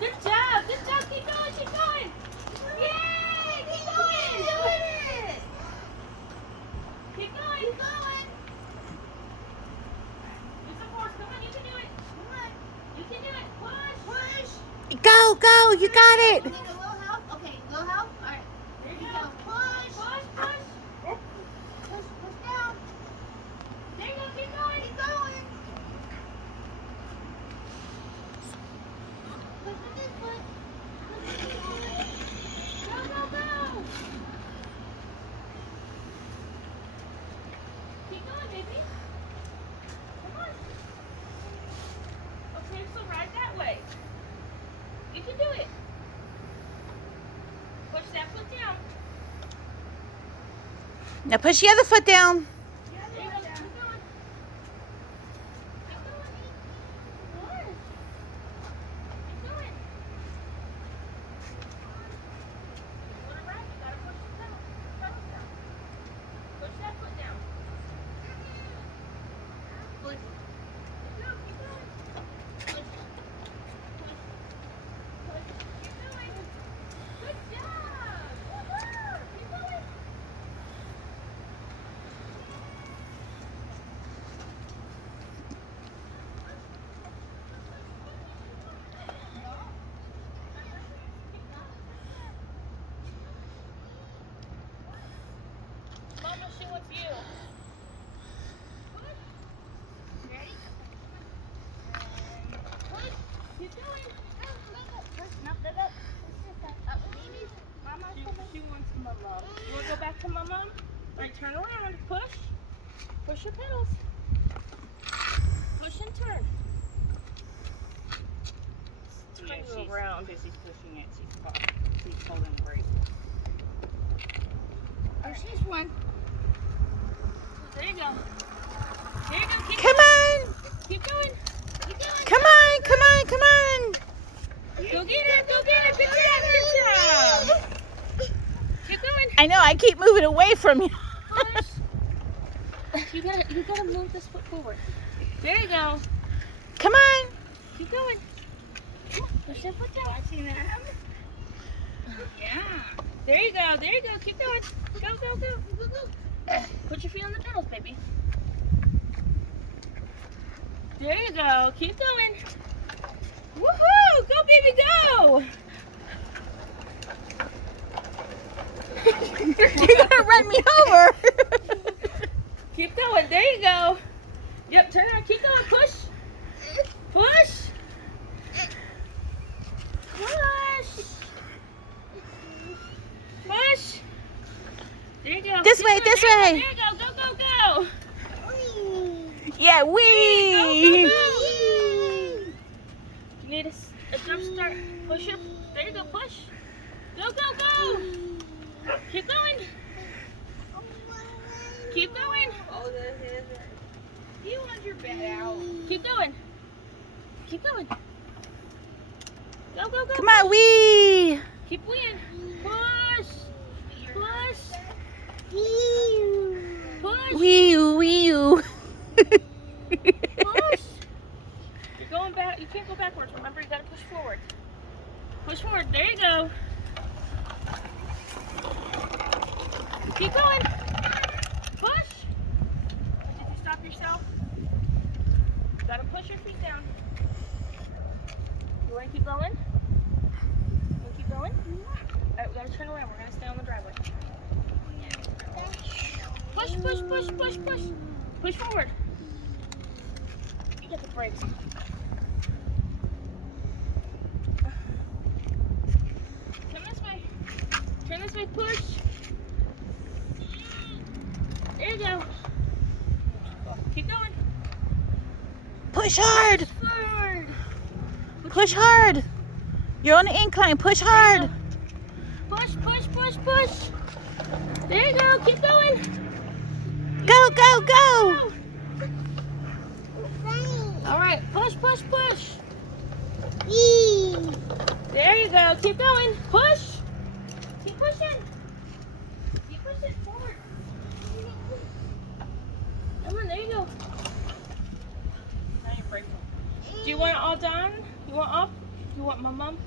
Good job. Good job. Keep going. Keep going. Yay! Keep going. Keep doing it. Keep going. Keep going. Use the force. Come on. You can do it. Come on. You can do it. Push. Push. Go, go. You got it. Need a little help? Okay, a little help? All right. There you Here go. you go. Push. Push. Push. Push, push down. There you go. Keep going. Keep going. Push with this foot. Push with this foot. Go, go, go. Keep going, baby. Come on. Okay, so right that way. You can do it. Push that foot down. Now push the other foot down. There you go. Keep going. Keep going. Good. Keep going. Put it right. You gotta push the pedals down. Push that foot down. Push. Keep going. Keep going. Push. Push. Push. Keep going. Good job. Woo-hoo. Keep going. Mama, she wants you. Push. Ready? Push. Keep going. Push. No, no, no. Push this side. Up. Babies. Mama's coming. She wants mama. You want to go back to mama? All right, turn around. Push. Push your pedals. Push and turn. Turn you around. Because he's pushing it, she's holding the brake. Oh, she's one. There you go. There you go. Keep Come going. on. Keep going. Keep going. Come on, come on, come on. Go get it. Go get it. Good job. Good job. Keep going. I know, I keep moving away from you. Push. You gotta move this foot forward. There you go. Come on. Keep going. Come on, push that foot down. Watching them. Yeah. There you go. There you go. Keep going. Go, go, go. Go, go. Put your feet on the pedals, baby. There you go. Keep going. Woohoo! Go, baby, go! You're gonna run me over. Keep going. There you go. Yep, turn around. Keep going. Push. Push. Push. Push. There you go. This Keep way, going. this There way. you go. There you go. Go, go, go. Yeah, Go, wee. go, go. You need a jump start. Push up. There you go. Push. Go, go, go. Keep going. Keep going. Oh, you want your bed out. Keep going. Keep going. Go, go, go. Come on, wee. Keep weeing. Push. Push. Push. Wee, wee. Push. You're going back. You can't go backwards. Remember, you gotta push forward. Push forward. There you go. Keep going. Push. Did you stop yourself? You gotta push your feet down. You wanna keep going? You wanna keep going? Alright, we gotta turn around. We're gonna stay on the driveway. Push, push, push, push, push. Push forward. You get the brakes. Come this way. Turn this way. Push. There you go. Keep going. Push hard. Forward. Push hard. You're on the incline. Push hard. Push, push, push, push. There you go. Keep going. Go, go, go. All right. Push, push, push. There you go. Keep going. Push. Keep pushing. Keep pushing forward. Come on. There you go. Now you're braking. Do you want it all done? You want up? You want my mom?